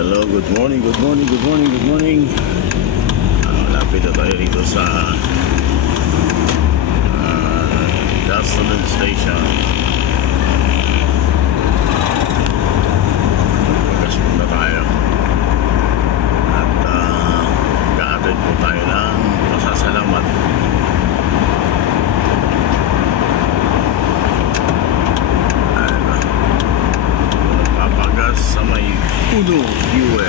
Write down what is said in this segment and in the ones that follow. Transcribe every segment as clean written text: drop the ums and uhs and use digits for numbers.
Hello, good morning, good morning, good morning, good morning. Malapit na tayo rito sa gasoline station. Gas muna tayo. At gaatid po tayo ng pasasalamat. Nagpapagas sa may Uno Fuel.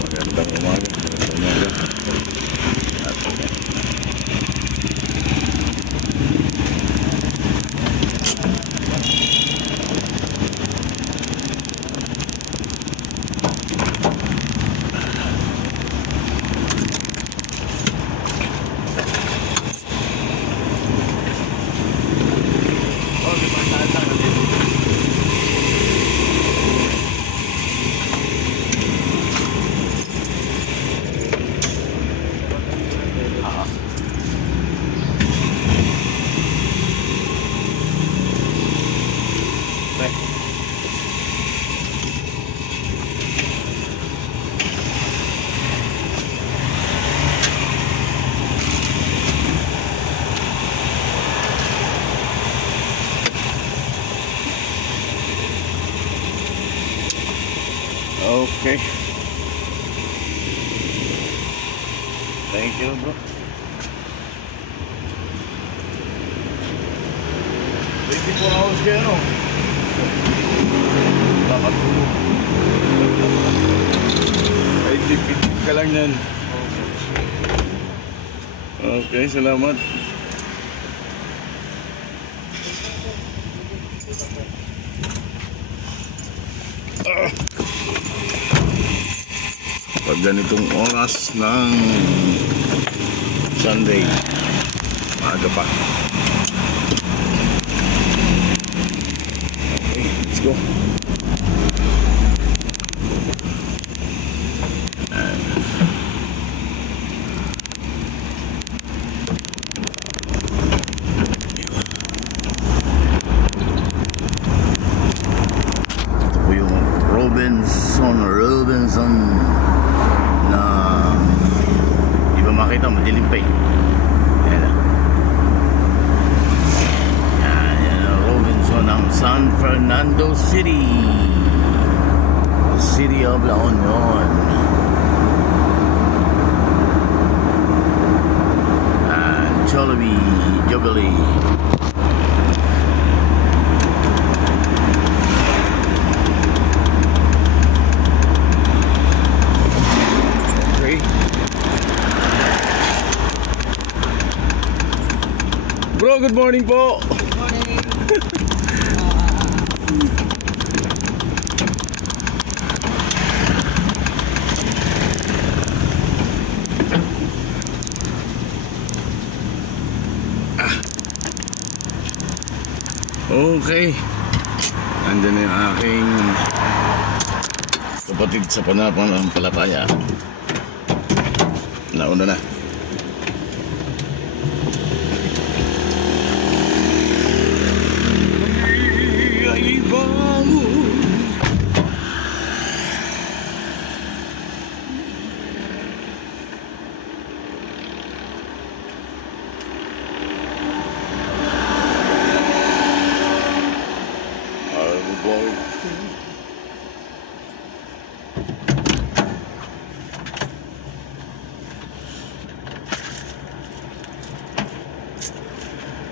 Magandang umaga. Okay. Thank you, bro. 24 hours kayo, no? Dapat po. Ay, tipid ka lang yan. Okay, salamat. Pag ganitong oras ng Sunday, maaga pa. Okay, let's go. Ito po yung Robinson na di ba makita, madilim pa eh. Yan Robinson ng San Fernando City, the city of La Union. And Jollibee Jubilee. Bro, good morning po. Good morning. Okay. Andyan na yung aking kapatid sa pananampalataya. Nauna na.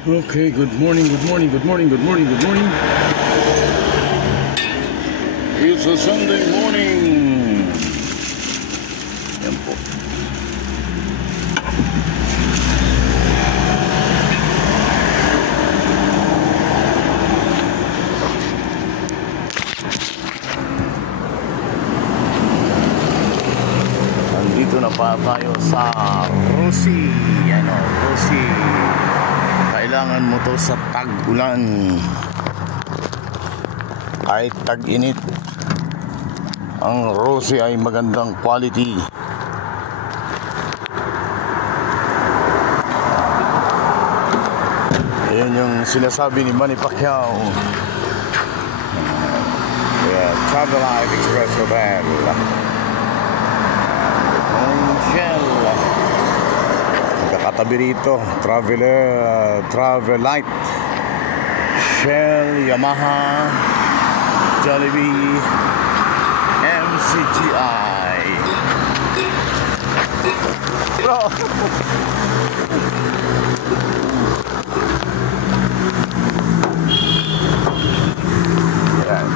Okay, good morning, good morning, good morning, good morning, good morning. It's a Sunday morning. Yan po. Andito na pa tayo sa Rosie. Ano, Rosie. Kailangan mo to sa tag-ulan. Kahit tag-init, ang Rosie ay magandang quality. Ayan yung sinasabi ni Manny Pacquiao. Travel Life Express Hotel. Shell. Magkakatabi rito. Travel Light. Shell, Yamaha, Jollibee, MCGI. Bro. Yan.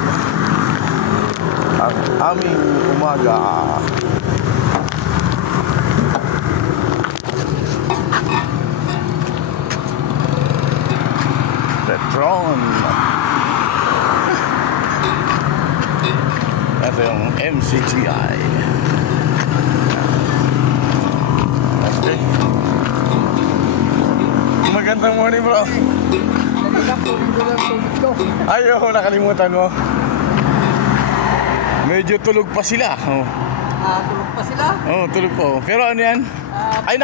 Ang aming umaga. Petron. Ito yung MCGI. Okay. Magandang morning, bro. Ayaw, nakalimutan mo. Medyo tulog pa sila. Oh. Tulog pa sila? Oh, tulog po. Pero ano yan? Ay,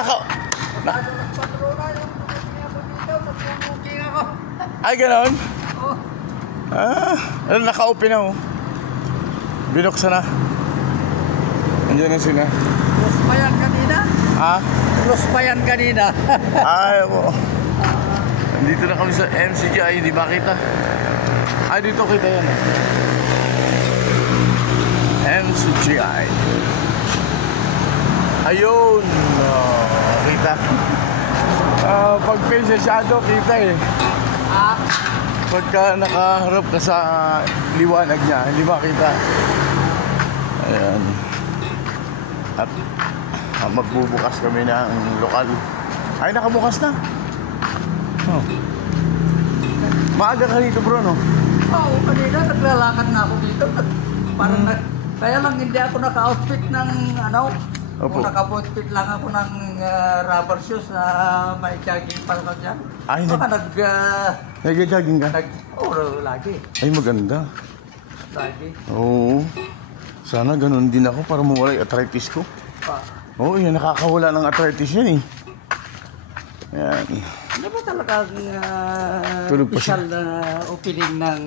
Ay, ganoon? Oh. Naka-open na, oh. Binuksan na. Andiyan na sila. Close pa yan kanina? Ha? Close pa yan kanina. Ay, po. Dito na kami sa MCGI, hindi makita. Ay, dito kita yan. MCGI. Ayun. Kita. Pag pensyado, kita eh. Pagka nakaharap ka sa liwanag niya, hindi makita. Ayan. At magbubukas kami ng lokal. Ay, nakabukas na. Oh. Maaga ka dito, bro, no? Oo, kanina naglalakad na ako dito. Parang kaya lang hindi ako naka-outfit ng ano. Opo. Naka-outfit lang ako ng rubber shoes na may jogging pala dyan. Ay, baka nag-jogging ka? Oo, lagi. Ay, maganda. Lagi. Oo. Sana ganun din ako para mawala yung arthritis ko. Oo, yan, nakakawala ng arthritis yan eh. Yan. Hindi ba talagang tulog pa siya? official na opening ng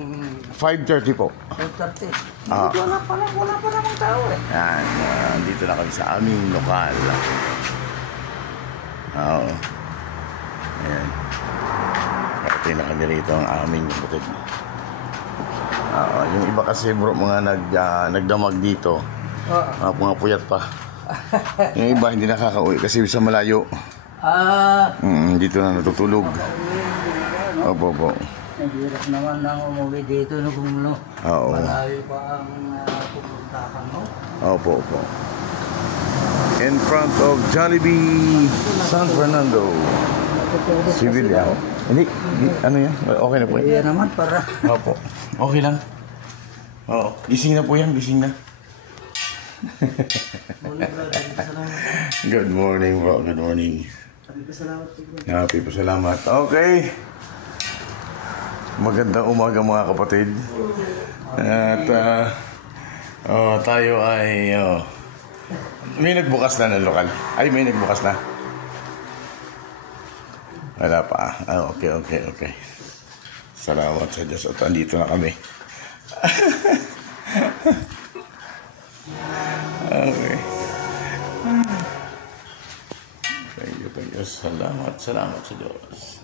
5:30 po. 5:30? Ah. Wala pa namang tao eh. Yan, dito na kami sa aming lokal. Oo. Ayan. Karating na kami rito ang aming kapatid. Yung iba kasi bro, mga nagdamag dito. Mga puyat pa. Yung iba hindi nakakauwi kasi sa malayo. Dito na natutulog. Opo. Nahirap naman nang umuwi dito no kung no. Oo. Malayo pa ang pupuntahan mo. Opo. In front of Jollibee San Fernando. Civil yan. Hindi, ano yan? Okay na po yan. Yan naman para. Opo. Okay lang. Oo. Gising na po yan, gising na. Good morning, bro. Good morning. Happy pasalamat. Okay. Magandang umaga mga kapatid. At tayo ay may nagbukas na ng lokal. Ay, may nagbukas na. Wala pa. Okay. Salamat sa Diyos at andito na kami. Okay. Thank you. Salamat sa Diyos.